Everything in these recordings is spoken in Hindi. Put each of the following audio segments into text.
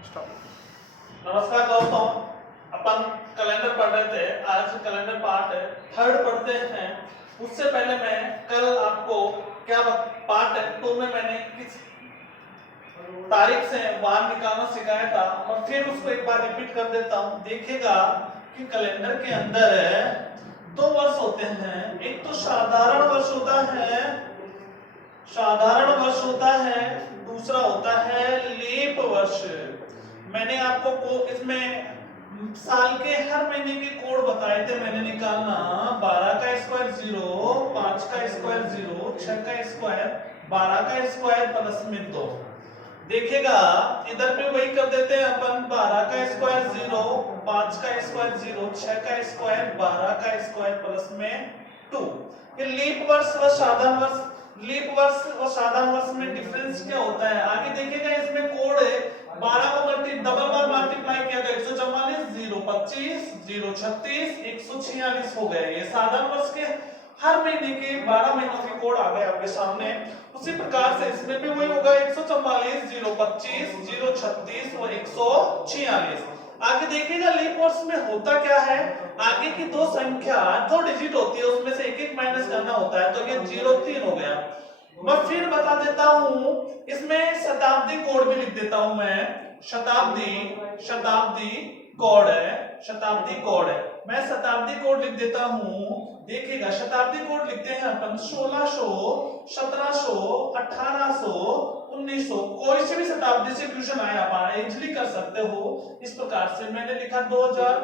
नमस्कार दोस्तों, अपन कैलेंडर पढ़ रहे थे। आज कैलेंडर पार्ट थर्ड पढ़ते हैं। उससे पहले मैं कल आपको क्या पार्ट 2 में मैंने किस तारीख से वार निकालना सिखाया था, और फिर उसको एक बार रिपीट कर देता हूँ। देखिएगा कि कैलेंडर के अंदर 2 वर्ष होते हैं। एक तो साधारण वर्ष होता है, दूसरा होता है लीप वर्ष। मैंने आपको इसमें साल के हर महीने के कोड बताए थे मैंने निकालना। 12 का स्क्वायर 0, 5 का स्क्वायर 0, 6 का स्क्वायर, 12 का स्क्वायर प्लस में 2। देखिएगा इधर पे वही कर देते हैं अपन। 12 का स्क्वायर 0, 5 का स्क्वायर 0, 6 का स्क्वायर, 12 का स्क्वायर प्लस में 2। फिर लीप वर्ष व साधारण वर्ष। लीप वर्ष और साधारण वर्ष में डिफरेंस क्या होता है आगे देखिएगा। इसमें कोड है 12 को डबल बार मल्टीप्लाई किया तो 144, 025, 036, 146 हो गए। ये साधारण वर्ष के हर महीने के 12 महीनों के कोड आ गए आपके सामने। उसी प्रकार से इसमें भी वही होगा 144, 025, 036 और 146। आगे देखिएगा लीप वर्ष में होता क्या है। आगे की दो संख्या 2 डिजिट होती है, उसमें से एक एक माइनस करना होता है, तो ये 03 हो गया। मैं फिर बता देता हूं, इसमें शताब्दी कोड भी लिख देता हूं मैं। शताब्दी कोड है। मैं शताब्दी कोड लिख देता हूं। देखिएगा शताब्दी कोड लिखते हैं अपन 1600, 1700, 1800, 1900। कोई से भी शताब्दी से क्वेश्चन आए आप इजीली कर सकते हो। इस प्रकार से मैंने लिखा 2000,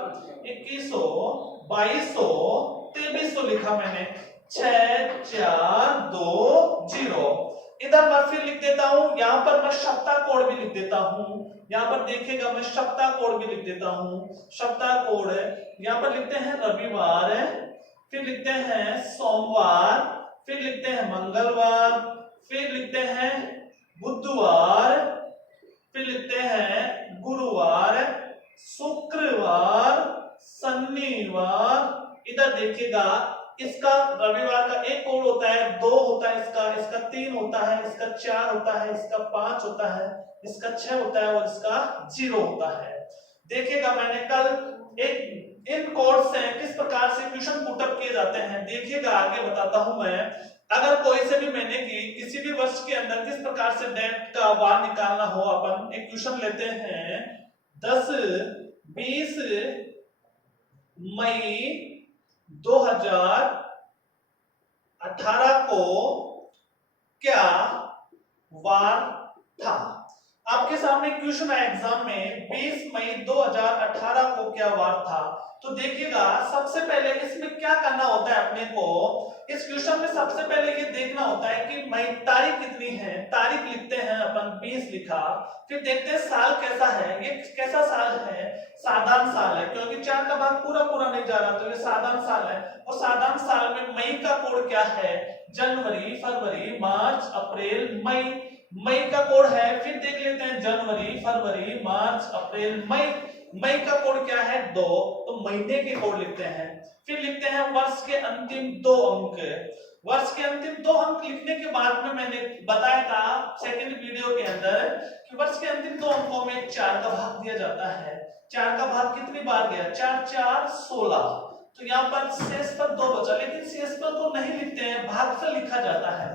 2100, 2200, 2300 लिखा मैंने। 6, 4, 2, 0। इधर मैं फिर लिख देता हूं। यहां पर मैं सप्ताह कोड भी लिख देता हूं। यहां पर देखिएगा मैं सप्ताह कोड भी लिख देता हूं। सप्ताह कोड यहां पर लिखते हैं रविवार, फिर लिखते हैं सोमवार, फिर लिखते हैं मंगलवार, फिर लिखते हैं बुधवार, फिर लिखते हैं गुरुवार, शुक्रवार, शनिवार। इधर देखिएगा इसका रविवार का एक कोड होता है, 2 होता है, इसका 3 होता है, इसका 4 होता है, इसका 5 होता है, इसका 6 होता है और इसका 0 होता है। देखिएगा मैंने कल एक इन कोड से किस प्रकार से क्वेश्चन पुटअप किए जाते हैं देखिएगा आगे बताता हूं मैं। अगर कोई से भी मैंने की किसी भी वर्ष के अंदर किस प्रकार से डेट का वार निकालना हो, अपन एक क्वेश्चन लेते हैं 10, 20 मई 2018 को क्या वार था। आपके सामने क्वेश्चन है एग्जाम में 20 मई 2018 को क्या वार था। तो देखिएगा सबसे पहले इसमें क्या करना होता है अपने को। इस क्वेश्चन में सबसे पहले ये देखना होता है कि मई तारीख कितनी है। तारीख लिखते हैं अपन 20 लिखा। फिर देखते हैं साल कैसा है, ये कैसा साल है, साधारण साल है, क्योंकि 4 का भाग पूरा नहीं जा रहा, तो ये साधारण साल है। और साधारण साल में मई का कोड क्या है, जनवरी, फरवरी, मार्च, अप्रैल, मई। मई का कोड है, फिर देख लेते हैं जनवरी, फरवरी, मार्च, अप्रैल, मई। मई का कोड क्या है 2, तो महीने के कोड लिखते हैं। फिर लिखते हैं वर्ष के अंतिम 2 अंक। वर्ष के अंतिम 2 अंक लिखने के बाद में मैंने बताया था सेकंड वीडियो के अंदर कि वर्ष के अंतिम 2 अंकों में 4 का भाग दिया जाता है। 4 का भाग कितनी बार गया, 4, 4, 16। तो यहाँ पर शेषफल 2 बचा, लेकिन शेषफल को नहीं लिखते हैं, भागफल लिखा जाता है।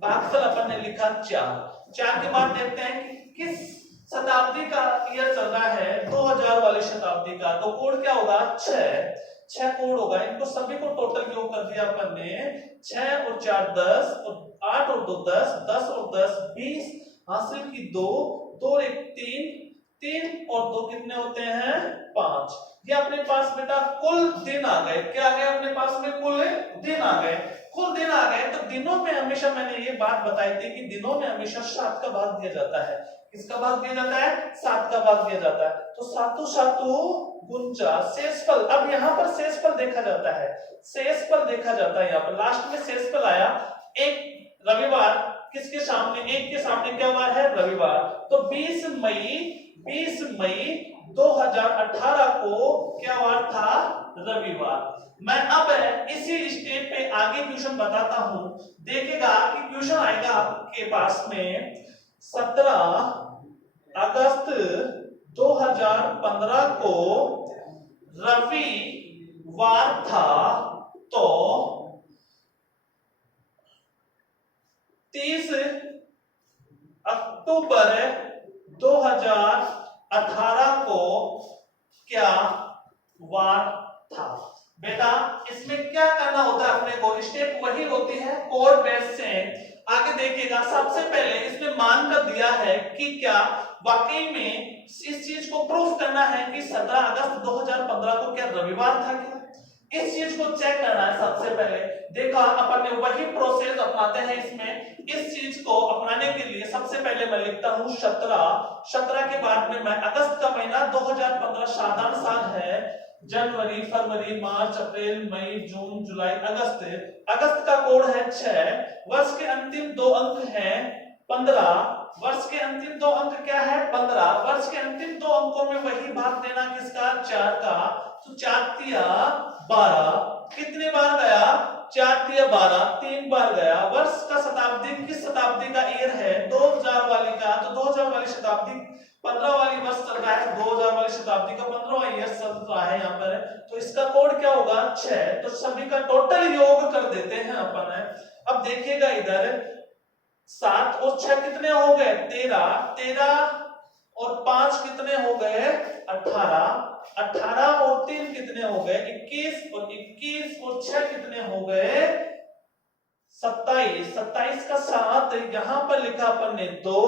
भागफल अपन ने लिखा 4 के बाद देखते हैं कि किस शताब्दी का ईयर चल रहा है, 2000 वाली शताब्दी का। तो कोड क्या होगा 6 कोड होगा। इनको सभी को टोटल योग कर दिया अपन ने। 6 और 4 10 और 8 और 2 10, 10 और 10 20, हासिल की 2, 2 और 1 3, 3 और 2 कितने होते हैं 5। ये अपने पास बेटा कुल दिन आ गए। क्या आ गए अपने पास में, कुल दिन आ गए। कुल दिन आ गए तो दिनों में हमेशा मैंने ये बात बताई थी कि दिनों में हमेशा 7 का भाग दिया जाता है। किसका भाग दिया जाता है, 7 का भाग दिया जाता है। तो 7 7 49। शेषफल, अब यहाँ पर शेषफल देखा जाता है। शेषफल देखा जाता है, यहाँ पर लास्ट में शेषफल आया। एक रविवार किसके सामने, एक के सामने क्या वार है, रविवार। तो 20 मई 2018 को क्या वार था, रविवार। मैं अब इसी स्टेप पे आगे क्वेश्चन बताता हूं। देखिएगा कि क्वेश्चन आएगा आपके पास में 17 अगस्त 2015 को रविवार था तो 30 अक्टूबर 2018 को क्या वार था। बेटा इसमें क्या करना होता है अपने को, स्टेप वही होती है कोड बेस से। आगे देखिएगा, सबसे पहले इसमें मानकर दिया है कि क्या वाकई में इस चीज को प्रूफ करना है कि 17 अगस्त 2015 को क्या रविवार था क्या, इस चीज को चेक करना है। सबसे पहले देखा अपन ने वही प्रोसेस अपनाते हैं इसमें। इस चीज को अपनाने के लिए सबसे पहले मैं लिखता हूं 17 के बाद में मैं अगस्त का महीना 2015 साधारण साल है, जनवरी फरवरी मार्च अप्रैल मई जून जुलाई अगस्त, अगस्त का कोड है 6, वर्ष के अंतिम 2 अंक हैं 15, वर्ष के अंतिम 2 अंक क्या है 15, वर्ष के अंतिम 2 अंकों में वही भाग देना किसका 4 का, तो 4 तिया 12, कितने बार गया 4 तिया 12, 3 बार गया। वर्ष का शताब्दी किस शताब्दी का ईयर है 2000 वाली का, तो 2000 वाली शताब्दी 15 वाली वर्ष चल रहा है, 2000 वाली शताब्दी का 15वां ईयर चल रहा है यहाँ पर, तो इसका कोड क्या होगा 6। तो सभी का टोटल योग कर देते हैं अपन। अब देखिएगा इधर 7 और 6 कितने हो गए 13, 13 और 5 कितने हो गए 18, 18 और 3 कितने हो गए 21, और 21 और 6 कितने हो गए 27, 27 का 7 यहां पर लिखा अपन ने 2,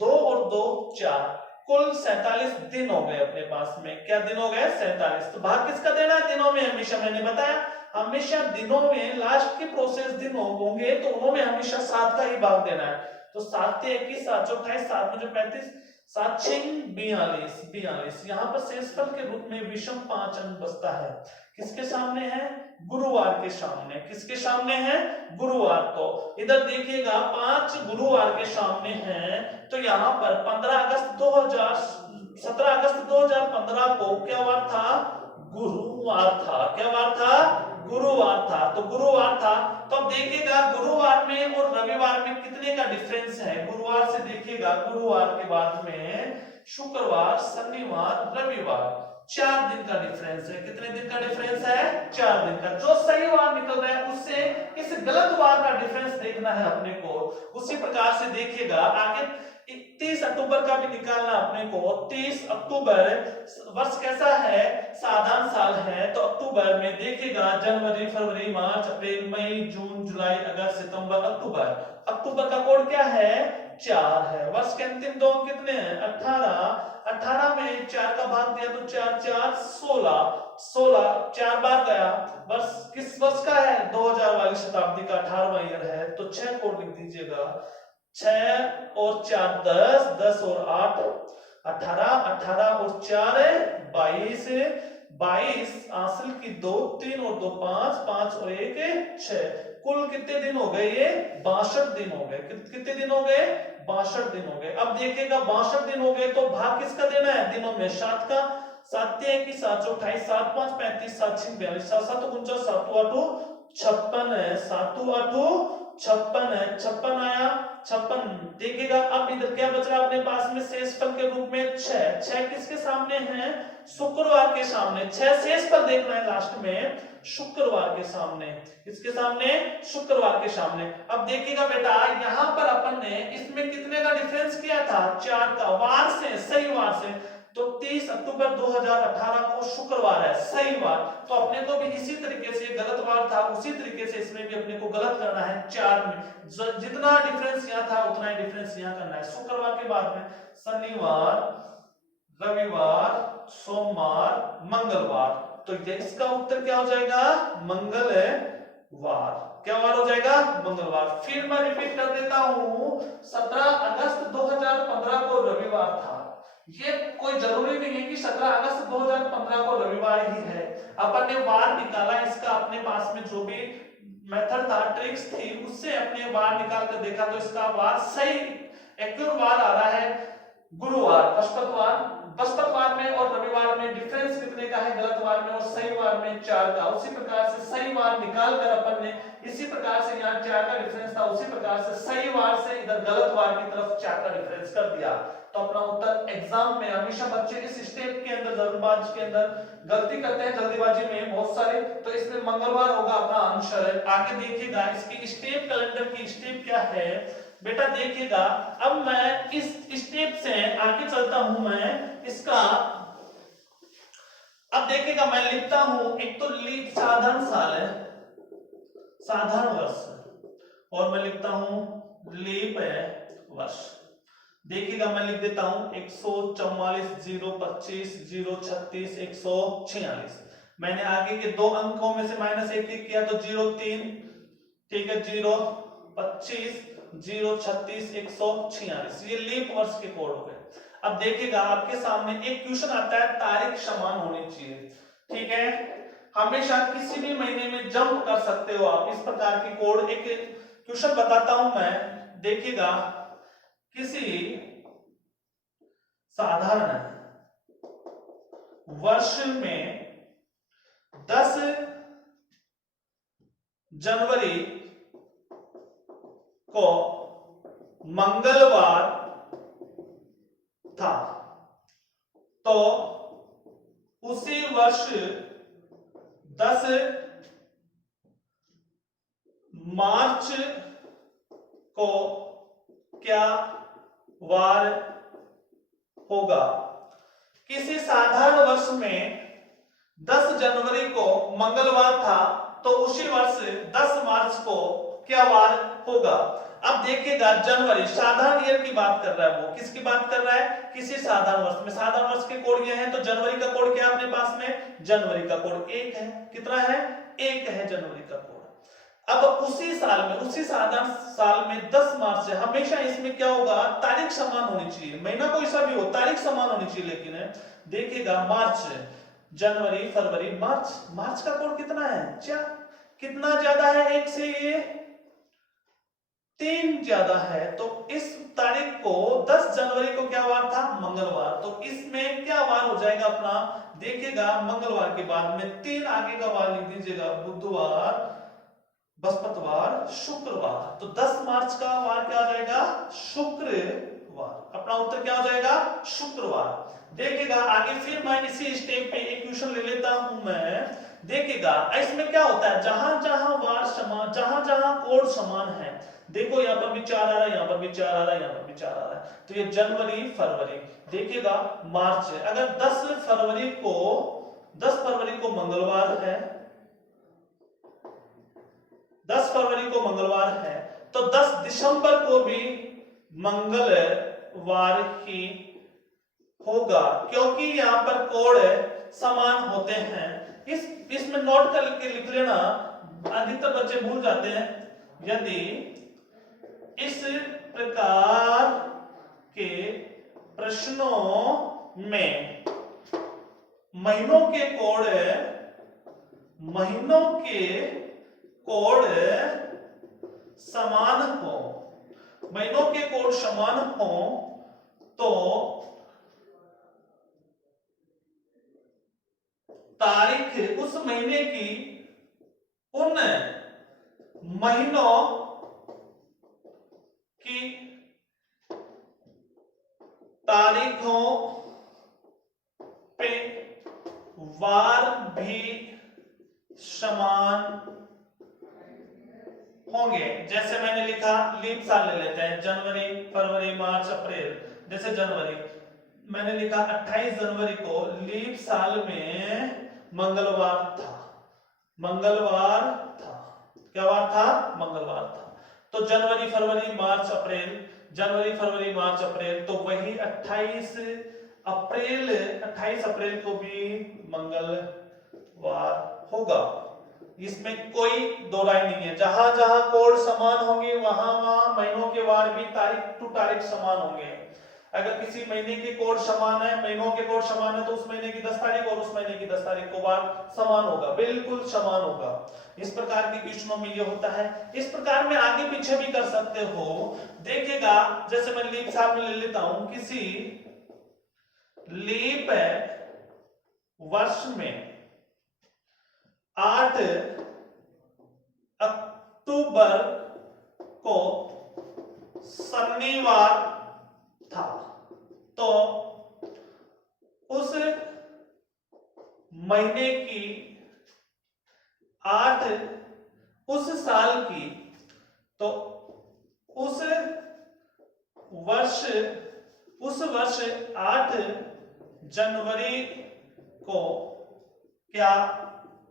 2 और 2 4, कुल 47 दिन हो गए अपने पास में। क्या दिन हो गए 47। तो भाग किसका देना है दिनों में, हमेशा मैंने बताया हमेशा दिनों में लास्ट की प्रोसेस दिन होंगे तो उन्होंने हमेशा 7 का ही भाग देना है। तो 7 से 21, 7 से 28, 7 में जो 35, 7 6 42, 42 यहाँ पर शेषफल के रूप में विषम 5 अंक बचता है। किसके सामने है गुरुवार के सामने, किसके सामने है गुरुवार। तो इधर देखिएगा 5 गुरुवार के सामने है, तो यहाँ पर 17 अगस्त 2015 को क्या वार था गुरुवार था, क्या वार था गुरुवार था। तो गुरुवार था, तो अब देखिएगा गुरुवार में और रविवार में कितने का डिफरेंस है। गुरुवार से देखिएगा गुरुवार के बाद में शुक्रवार शनिवार रविवार 4 दिन का डिफरेंस है। कितने दिन का डिफरेंस है 4 दिन का। जो सही वार निकल रहा है उससे इस गलत वार का डिफरेंस देखना है अपने को। उसी प्रकार से देखिएगा आगे 30 अक्टूबर का भी निकालना अपने को। 30 अक्टूबर वर्ष कैसा है साधारण साल है, तो अक्टूबर में देखिएगा जनवरी फरवरी मार्च अप्रैल मई जून जुलाई अगस्त सितंबर अक्टूबर, अक्टूबर का कोड क्या है 4 है। वर्ष के अंतिम 2 अंक कितने हैं 18, 18 में 4 का भाग दिया तो 4 4 16, 16 4 बार गया। वर्ष किस वर्ष का है 2000 वाली शताब्दी का 18वां ईयर है, तो 6 कोड लिख दीजिएगा। 6 और 4 10, 10 और 8 18, 18 और 4 22, 22 आंसर की 2, 3 और 2 5, 5 और 1 6, कुल कितने दिन हो गए ये 62 दिन हो गए। कितने दिन हो गए 62 दिन हो गए। अब देखिएगा 62 दिन हो गए तो भाग किसका देना है दिनों में 7 का। 7 की 7 28, 7 5 35, 7 6 42, 7 7 49, 7 8 56 है, 7 8 56 है, 56 आया 56। देखिएगा अब इधर क्या बच रहा है अपने पास में शेषफल के रूप में 6, 6 किसके सामने है शुक्रवार के सामने। 6 शेषफल देखना है लास्ट में शुक्रवार के सामने, किसके सामने शुक्रवार के सामने। अब देखिएगा बेटा यहां पर अपन ने इसमें कितने का डिफरेंस किया था 4 का, वार से सही वार से, तो 30 अक्टूबर 2018 को शुक्रवार है सही वार। तो अपने को भी इसी तरीके से गलत वार था उसी तरीके से इसमें भी अपने को गलत करना है 4 में। जितना डिफरेंस यहाँ था उतना ही डिफरेंस यहाँ करना है। शुक्रवार के बाद में शनिवार रविवार सोमवार मंगलवार, तो इसका उत्तर क्या हो जाएगा मंगलवार। क्या वार हो जाएगा मंगलवार। फिर मैं रिपीट कर देता हूं 17 अगस्त 2015 को रविवार था। ये कोई जरूरी नहीं है कि 17 अगस्त 2015 को रविवार ही है। अपन ने वार निकाला, इसका अपने पास में जो भी मेथड था ट्रिक्स थी उससे अपने वार निकाल कर देखा तो इसका वार सही एक्यूरेट वार आ रहा है गुरुवार। बृहस्पतिवार में और रविवार में डिफरेंस कितने का है गलत वार में और सही वार में 4 का। उसी प्रकार से सही वार निकाल कर अपन ने इसी प्रकार से यहाँ 4 का डिफरेंस था, उसी प्रकार से सही वार से इधर गलत वार की तरफ 4 का डिफरेंस कर दिया। तो अपना उत्तर एग्जाम में हमेशा बच्चे इस स्टेप के अंदर, जल्दबाजी के अंदर गलती करते हैं, जल्दीबाजी में बहुत सारे। तो इसमें मंगलवार होगा अपना आंसर। आगे देखिएगा इसकी स्टेप कैलेंडर की स्टेप क्या है बेटा, देखिएगा। अब मैं इस स्टेप से आगे चलता हूं, मैं इसका अब देखिएगा मैं लिखता हूं, एक तो लीप साधारण साल है, साधारण वर्ष, और मैं लिखता हूं लीप वर्ष। देखिएगा मैं लिख देता हूं 144 025 036 146। मैंने आगे के दो अंकों में से -1 किया तो 03, ठीक है, 025 036 146, ये लीप वर्ष के कोड हो गए। अब देखिएगा आपके सामने एक क्वेश्चन आता है, तारीख समान होनी चाहिए, ठीक है। हमेशा किसी भी महीने में जंप कर सकते हो आप, इस प्रकार की कोड। एक क्वेश्चन बताता हूं मैं, देखिएगा। किसी साधारण वर्ष में 10 जनवरी को मंगलवार था, तो उसी वर्ष 10 मार्च को क्या वार होगा। किसी साधारण वर्ष में 10 जनवरी को मंगलवार था, तो उसी वर्ष 10 मार्च को क्या वार होगा। अब देखिएगा जनवरी साधारण ईयर की बात कर रहा है, वो किसकी बात कर रहा है, किसी साधारण वर्ष में। साधारण वर्ष के कोड ये हैं, तो जनवरी का कोड क्या है अपने पास में, जनवरी का कोड 1 है। कितना है, 1 है जनवरी का कोड। अब उसी साल में, उसी साधारण साल में 10 मार्च है, हमेशा इसमें क्या होगा, तारीख समान होनी चाहिए, महीना कोई सा भी हो तारीख समान होनी चाहिए। लेकिन देखिएगा मार्च, जनवरी, फरवरी, मार्च, मार्च का कोड कितना है, 4। कितना ज्यादा है 1 से, ये 3 ज्यादा है। तो इस तारीख को 10 जनवरी को क्या वार था, मंगलवार, तो इसमें क्या वार हो जाएगा अपना, देखिएगा मंगलवार के बाद में 3 आगे का वार लिख दीजिएगा, बुधवार, बृहस्पतिवार, शुक्रवार। तो 10 मार्च का वार क्या आ जाएगा, शुक्रवार। अपना उत्तर क्या हो जाएगा, शुक्रवार। देखिएगा आगे फिर मैं इसी स्टेप पे एक क्वेश्चन ले लेता हूं मैं। देखिएगा इसमें क्या होता है, जहां जहां वार समान, जहां जहां कोड समान है, देखो यहाँ पर भी 4 आ रहा है, यहाँ पर भी 4 आ रहा है, यहाँ पर भी 4 आ रहा है, तो ये जनवरी, फरवरी। देखिएगा मार्च है, अगर 10 फरवरी को मंगलवार है, 10 फरवरी को मंगलवार है, तो 10 दिसंबर को भी मंगलवार ही होगा, क्योंकि यहां पर कोड समान होते हैं। इसमें नोट करके लिख लेना, अधिकतर बच्चे भूल जाते हैं। यदि इस प्रकार के प्रश्नों में महीनों के कोड समान हो, महीनों के कोड समान हो, तो तारीख उस महीने की उन महीनों की तारीखों पे वार भी समान होंगे। जैसे मैंने लिखा, लीप साल ले लेते हैं, जनवरी, फरवरी, मार्च, अप्रैल। जैसे जनवरी मैंने लिखा 28 जनवरी को लीप साल में मंगलवार था, मंगलवार था, क्या वार था, मंगलवार था। तो जनवरी, फरवरी, मार्च, अप्रैल, जनवरी, फरवरी, मार्च, अप्रैल, तो वही 28 अप्रैल को भी मंगलवार होगा। इसमें कोई दो राय नहीं है, जहां जहां कोड समान होंगे वहां वहां महीनों के वार भी तारीख टू तारीख समान होंगे। अगर किसी महीने के कोड समान है, महीनों के कोड समान है, तो उस महीने की 10 तारीख और उस महीने की 10 तारीख को वार समान होगा, बिल्कुल समान होगा। इस प्रकार के क्वेश्चनों में ये होता है। इस प्रकार में आगे पीछे भी कर सकते हो। देखिएगा जैसे मैं लीप साल में ले लेता हूं, किसी लीप वर्ष में 8 अक्टूबर को शनिवार था। तो उस महीने की 8 उस साल की, तो उस वर्ष 8 जनवरी को क्या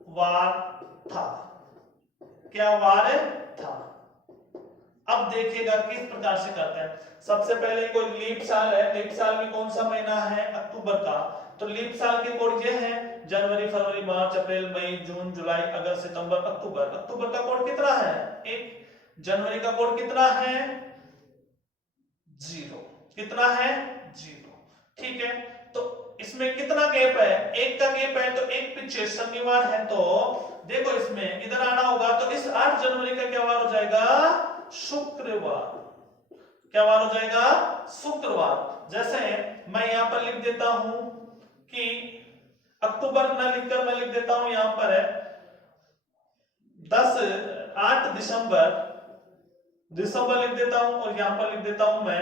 वार था? क्या वार था? अब देखिएगा किस प्रकार से करते हैं। सबसे पहले कोई लीप साल है, लीप साल में कौन सा महीना है? अक्टूबर का। तो लीप साल के कोड ये है जनवरी, फरवरी, मार्च, अप्रैल, मई, जून, जुलाई, अगस्त, सितंबर, अक्टूबर। अक्टूबर का कोड कितना है? 1। जनवरी का कोड कितना है? 0। कितना है? 0। ठीक है, तो इसमें कितना गैप है? 1 का गैप है, तो एक पीछे शनिवार है, तो देखो इसमें इधर आना होगा, तो इस 8 जनवरी का क्या वार हो जाएगा? शुक्रवार। क्या वार हो जाएगा? शुक्रवार। जैसे मैं यहां पर लिख देता हूं कि अक्टूबर न लिखकर मैं लिख देता हूं यहां पर है 8 दिसंबर लिख देता हूं, और यहां पर लिख देता हूं मैं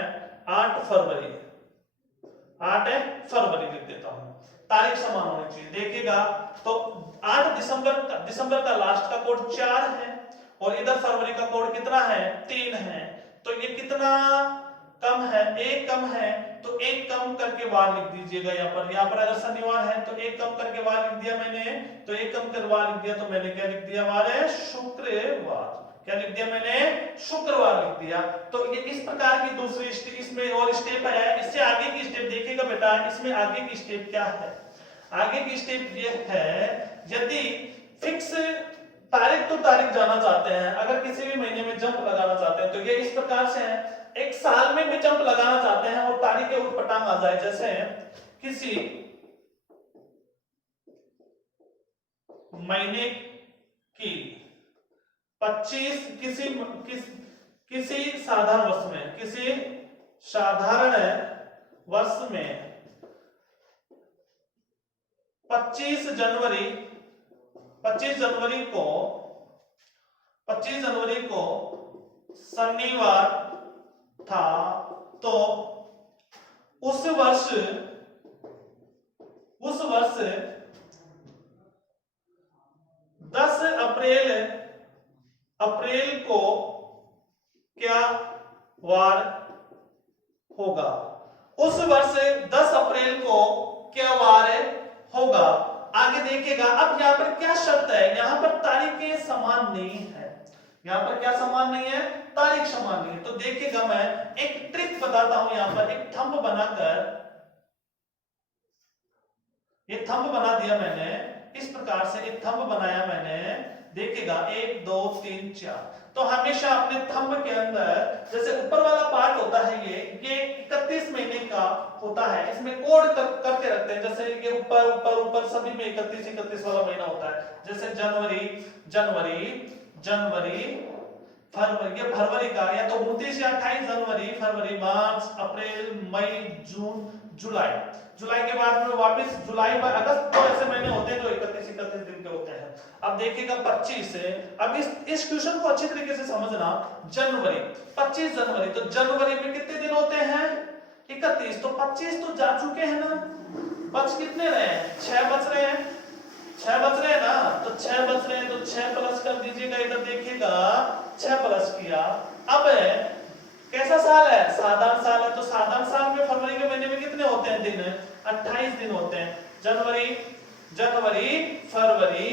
8 फरवरी। 8 फरवरी लिख देता हूं, तारीख समान होनी चाहिए। देखिएगा तो 8 दिसंबर का लास्ट का कोड 4 है, और इधर फरवरी का कोड कितना है? 3 है। तो ये कितना कम है? 1 कम है, तो 1 कम करके वार लिख दीजिएगा यहाँ पर। यहाँ पर अगर शनिवार है तो 1 कम करके वार लिख दिया मैंने, तो 1 कम कर वार लिख दिया, तो मैंने क्या लिख दिया? वार है शुक्रवार। क्या लिख दिया मैंने? शुक्रवार लिख दिया। तो ये इस प्रकार की दूसरी इसमें और स्टेप है। इससे आगे की स्टेप देखिएगा बेटा, इसमें आगे की स्टेप क्या है? आगे की स्टेप ये है, यदि फिक्स तारीख तो तारीख जाना चाहते हैं, अगर किसी भी महीने में जंप लगाना चाहते हैं, तो ये इस प्रकार से है। एक साल में भी जंप लगाना चाहते हैं और तारीख के उठपटांग आ जाए, जैसे किसी महीने की 25 किसी साधारण वर्ष में 25 जनवरी को शनिवार था, तो उस वर्ष 10 अप्रैल को क्या वार होगा? उस वर्ष 10 अप्रैल को क्या वार होगा? आगे देखिएगा, अब यहाँ पर क्या शर्त है? यहाँ पर तारीखें समान नहीं है। यहाँ पर क्या समान नहीं है? तारीख समान नहीं है। तो देखिएगा, मैं एक ट्रिक बताता हूं। यहाँ पर एक थंब बनाकर, ये थंब बना दिया मैंने, इस प्रकार से एक थंब बनाया मैंने। देखिएगा 1 2 3 4। तो हमेशा अपने थंब के अंदर, जैसे ऊपर वाला पार्ट होता है, ये 31 महीने का होता है, इसमें कोड करके रखते हैं। जैसे ये ऊपर ऊपर ऊपर सभी में 31 वाला महीना होता है। जैसे जनवरी फरवरी, ये फरवरी का, या तो 29 या 28 जनवरी, फरवरी, मार्च, अप्रैल, मई, जून, जुलाई के बाद में वापस जुलाई और अगस्त, तो ऐसे महीने होते हैं जो 31 दिन के होते हैं। अब देखिएगा 25 से, अब इस क्वेश्चन को अच्छी तरीके से समझना। जनवरी 25 जनवरी, तो जनवरी में कितने दिन होते हैं? 31। तो 25 तो जा चुके हैं ना, बच कितने रहे हैं? 6 बच रहे हैं। 6 बच रहे हैं ना, तो 6 बच रहे हैं, तो 6 प्लस कर दीजिएगा। इधर देखिएगा 6 प्लस किया। अब कैसा साल है? साधारण साल है। तो साधारण साल में फरवरी के महीने में कितने होते हैं दिन? 28 दिन होते हैं। जनवरी फरवरी,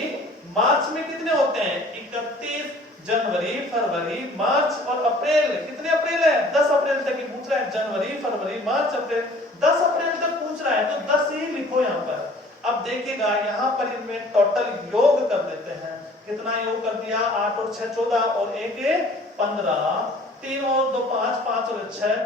मार्च में कितने होते हैं? 31 जनवरी फरवरी मार्च, और अप्रैल, कितने अप्रैल है? 10 अप्रैल तक ही पूछ रहा है। जनवरी फरवरी मार्च अप्रैल, 10 अप्रैल तक पूछ रहा है, तो 10 ही लिखो यहाँ पर। अब देखिएगा यहाँ पर इनमें टोटल योग कर देते हैं। कितना योग कर दिया? 8 और 6 14, और 1 15, 3 और 2 5, 5 और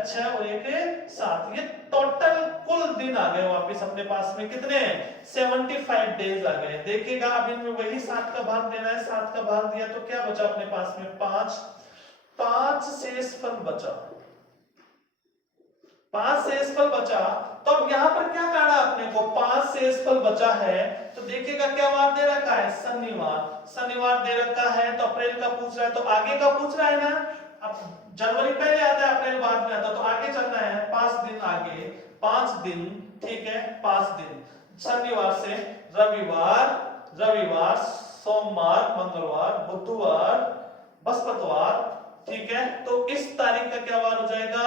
6 और 1 7। ये टोटल कुल दिन आ गए वापिस अपने पास में। कितने? 75 डेज आ गए। देखिएगा अब इनमें वही 7 का भाग देना है। 7 का भाग दिया तो क्या बचा अपने पास में? 5 शेषफल बचा। 5 शेषफल बचा। तो अब यहाँ पर क्या काढ़ा अपने को? 5 शेषफल बचा है तो देखिएगा क्या वार दे रखा है, शनिवार। शनिवार दे रखा है तो अप्रैल का पूछ रहा है, तो आगे का पूछ रहा है ना। अब जनवरी पहले आता है, अप्रैल बाद में आता है, तो आगे चलना है 5 दिन आगे, 5 दिन, ठीक है 5 दिन। शनिवार से रविवार, रविवार, सोमवार, मंगलवार, बुधवार, बृहस्पतिवार, ठीक है। तो इस तारीख का क्या वार हो जाएगा,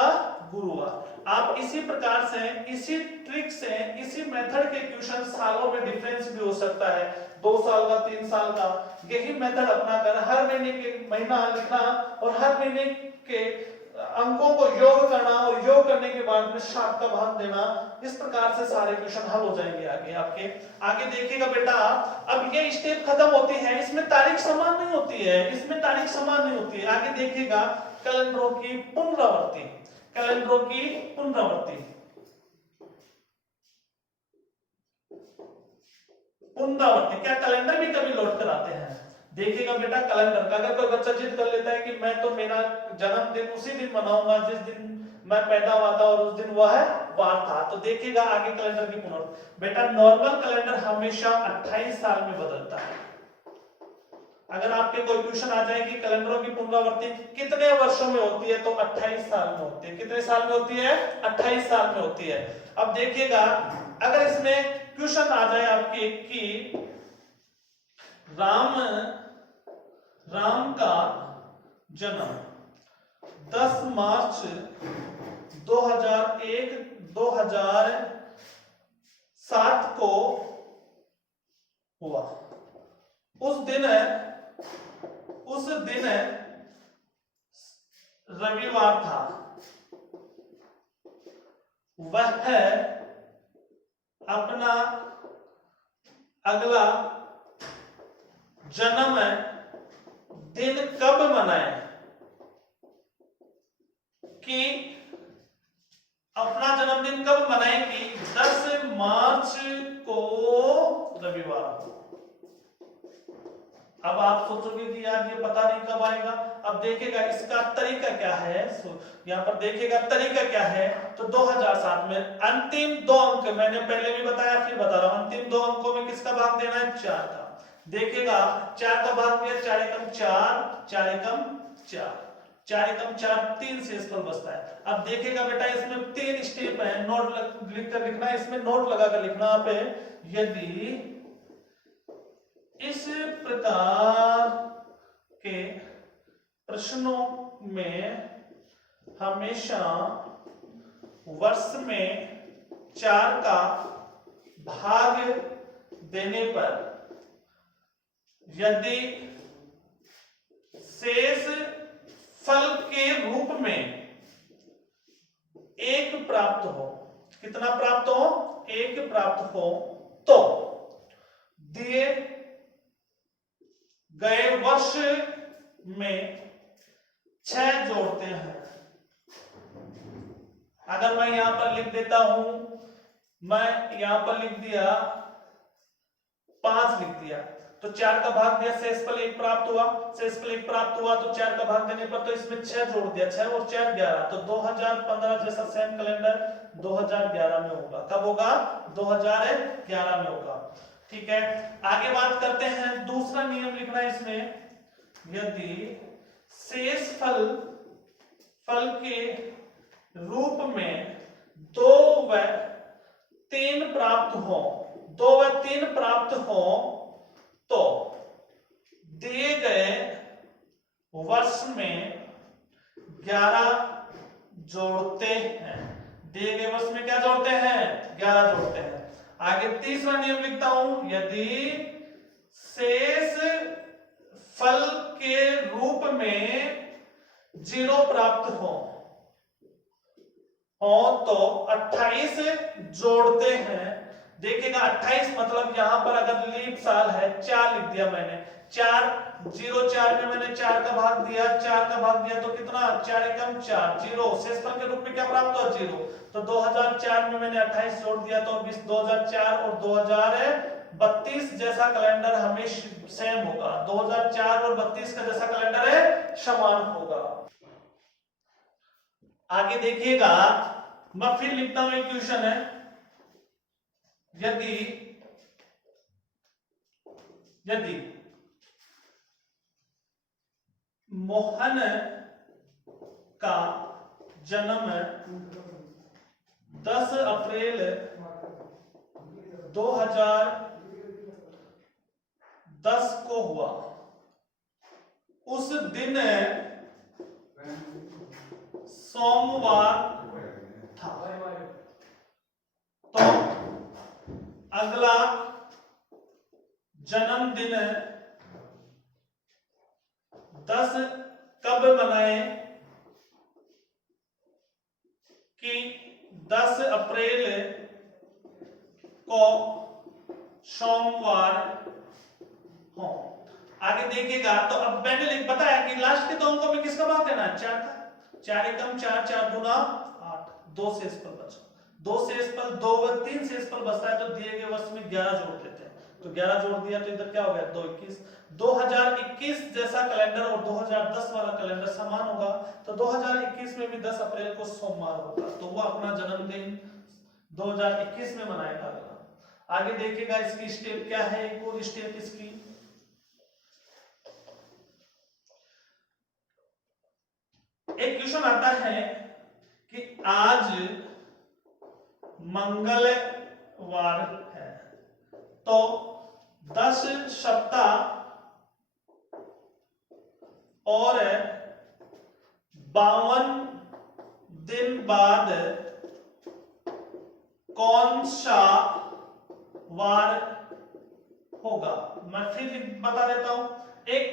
गुरुवार। आप इसी प्रकार से, इसी ट्रिक से, इसी मेथड के क्वेश्चन सालों में डिफरेंस भी हो सकता है, 2 साल का, 3 साल का। यही मेथड अपना कर हर महीने के महीना लिखना और हर महीने के अंकों को योग करना और योग करने के बाद में 7 का भाग देना। इस प्रकार से सारे क्वेश्चन हल हो जाएंगे आगे आपके। आगे देखिएगा बेटा, अब ये स्टेप खत्म होती है, इसमें तारीख समान नहीं होती है, इसमें तारीख समान नहीं होती है। आगे देखिएगा कैलेंडरों की पुनरावृत्ति, कैलेंडरों की पुनरावृत्ति, पुनरावृत्ति क्या कैलेंडर भी कभी लौट कर आते हैं। देखिएगा बेटा कैलेंडर का, अगर कोई बच्चा जिद कर लेता है कि मैं तो मेरा जन्मदिन उसी दिन मनाऊंगा जिस दिन मैं पैदा हुआ था और उस दिन वह वार था, तो देखिएगा आगे कैलेंडर की पुनरावृत्ति। बेटा नॉर्मल कैलेंडर हमेशा 28 साल में बदलता है। अगर आपके कोई क्वेश्चन आ जाए कि कैलेंडरों की पुनरावृत्ति कितने वर्षों में होती है, तो 28 साल में होती है। कितने साल में होती है, 28 साल में होती है। अब देखिएगा अगर इसमें क्वेश्चन आ जाए आपके कि राम का जन्म 10 मार्च 2001 2007 को हुआ। उस दिन रविवार था। वह अपना अगला जन्म दिन कब मनाए, कि अपना जन्मदिन कब मनाएंगी, 10 मार्च को रविवार को। अब आप सोचोगे कि यार ये पता नहीं कब आएगा। अब देखिएगा इसका तरीका क्या है, यहाँ पर देखिएगा तरीका क्या है। तो 2007 में अंतिम 2 अंक, मैंने पहले भी बताया फिर बता रहा हूं, अंतिम 2 अंकों में किसका भाग देना है, 4 का। देखिएगा 4 का भाग दिया, 4 एकम 4, 4 एकम 4, 4 एकम 4, 3 शेषफल बचता है। अब देखिएगा बेटा इसमें 3 स्टेप है, नोट लिखकर लिखना है, इसमें नोट लगाकर लिखना आप। यदि इस प्रकार के प्रश्नों में हमेशा वर्ष में 4 का भाग देने पर यदि शेष फल के रूप में 1 प्राप्त हो, कितना प्राप्त हो, 1 प्राप्त हो, तो दिए गए वर्ष में 6 जोड़ते हैं। अगर मैं यहां पर लिख देता हूं, मैं यहां पर लिख दिया 5 लिख दिया, तो 4 का भाग दिया, शेषफल 1 प्राप्त हुआ, शेषफल 1 प्राप्त हुआ तो 4 का भाग देने पर तो इसमें 6 जोड़ दिया, 6 और 4 11, तो 2015 जैसा सेम कैलेंडर 2011 में होगा। कब होगा, 2011 में होगा। ठीक है, आगे बात करते हैं, दूसरा नियम लिखना है इसमें, यदि शेष फल के रूप में 2 व 3 प्राप्त हो, 2 व 3 प्राप्त हो, तो दिए गए वर्ष में 11 जोड़ते हैं। दिए गए वर्ष में क्या जोड़ते हैं, 11 जोड़ते हैं। आगे तीसरा नियम लिखता हूं, यदि शेष फल के रूप में 0 प्राप्त हो तो 28 जोड़ते हैं। देखिएगा 28 मतलब यहां पर अगर लीप साल है, 4 लिख दिया मैंने, 4 0 4 में मैंने 4 का भाग दिया, 4 का भाग दिया तो कितना, 4 एकम 4, 0 शेषफल के रूप में क्या प्राप्त हुआ, 0। तो 2004 में मैंने 28 जोड़ दिया, तो 2004 और 2032 जैसा कैलेंडर हमेशा सेम होगा, 2004 और 32 का जैसा कैलेंडर है समान होगा। आगे देखिएगा, मैं फिर लिखता हूं एक क्वेश्चन है, यदि मोहन का जन्म 10 अप्रैल 2010 को हुआ, उस दिन सोमवार था, तो अगला जन्मदिन 10 कब मनाए कि 10 अप्रैल को सोमवार हो। आगे देखिएगा, तो अब मैंने बताया कि लास्ट के 2 अंकों में किसका भाग देना है, 4 का। 4 एकम 4, 4 दूना 8, 2 शेषफल बचा, 2 शेषफल 2 व 3 शेषफल बचता है, तो दिए गए वर्ष में 11 जोड़ देते हैं, तो 11 जोड़ दिया तो इधर क्या हो गया 2 21। 2021 जैसा कैलेंडर और 2010 वाला कैलेंडर समान होगा, तो 2021 में भी 10 अप्रैल को सोमवार होगा, तो वो अपना जन्मदिन 2021 में मनाएगा। आगे देखिएगा इसकी स्टेप क्या है, एक और स्टेप इसकी, एक क्वेश्चन आता है कि आज मंगलवार है, तो 10 सप्ताह और 52 दिन बाद कौन सा वार होगा। मैं फिर बता देता हूं, एक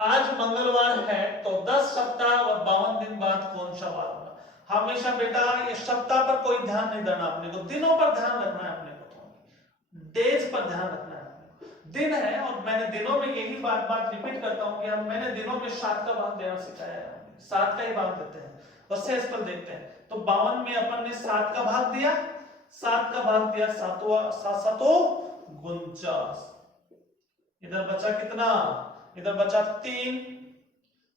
आज मंगलवार है, तो 10 सप्ताह और 52 दिन बाद कौन सा वार होगा। हमेशा बेटा ये सप्ताह पर कोई ध्यान नहीं देना अपने को, दिनों पर ध्यान रखना है अपने को, तो डेज पर ध्यान रखना है। दिन है, और मैंने दिनों में यही बात रिपीट करता हूं कि मैंने दिनों में 7 का भाग देना सिखाया है, 7 का ही भाग देते हैं और शेषफल देखते हैं। तो 52 में अपन ने 7 का भाग दिया, 7 का भाग दिया, 7 49, इधर बचा कितना, इधर बचा 3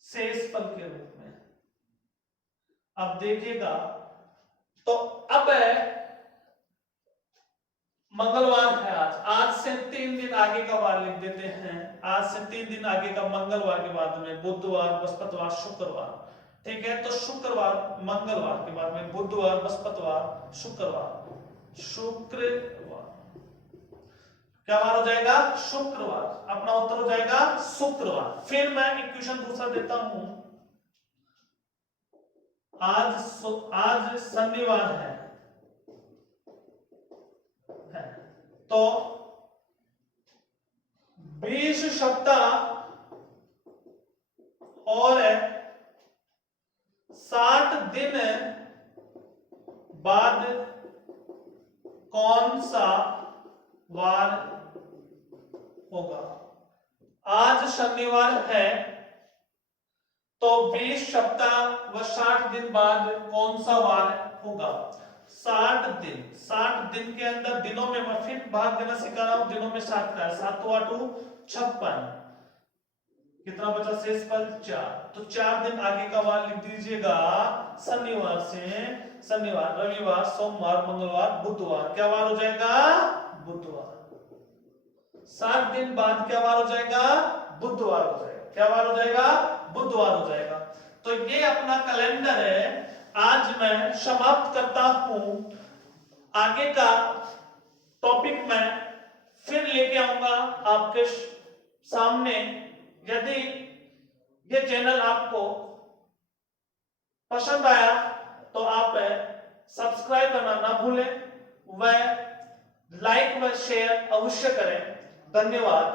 शेषफल के रूप में। अब देखिएगा, तो अब मंगलवार है आज से 3 दिन आगे का वार लिख देते हैं, आज से 3 दिन आगे का मंगलवार के बाद में बुधवार, बृहस्पतिवार, शुक्रवार, ठीक है। तो शुक्रवार मंगलवार के बाद में बुधवार, बृहस्पतिवार, शुक्रवार, क्या वार हो जाएगा, शुक्रवार। अपना उत्तर हो जाएगा शुक्रवार। फिर मैं इक्वेशन दूसरा देता हूं, आज शनिवार है, तो 20 सप्ताह और 60 दिन बाद कौन सा वार होगा। आज शनिवार है, तो 20 सप्ताह व 60 दिन बाद कौन सा वार होगा। 60 दिन के अंदर दिनों में मैं फिर भाग देना सिखा रहा हूं, दिनों में 7 का है, 7 × 8 = 56, कितना बचा शेषफल 4, तो 4 दिन आगे का वार लिख दीजिएगा। शनिवार से शनिवार, रविवार, सोमवार, मंगलवार, बुधवार, क्या वार हो जाएगा, बुधवार। 7 दिन बाद क्या वार हो जाएगा, बुधवार हो जाएगा, क्या वार हो जाएगा, बुधवार हो जाएगा। तो ये अपना कैलेंडर है, आज मैं समाप्त करता हूं। आगे का टॉपिक मैं फिर लेके आऊंगा आपके सामने। यदि ये चैनल आपको पसंद आया तो आप सब्सक्राइब करना ना भूलें, व लाइक व शेयर अवश्य करें। धन्यवाद।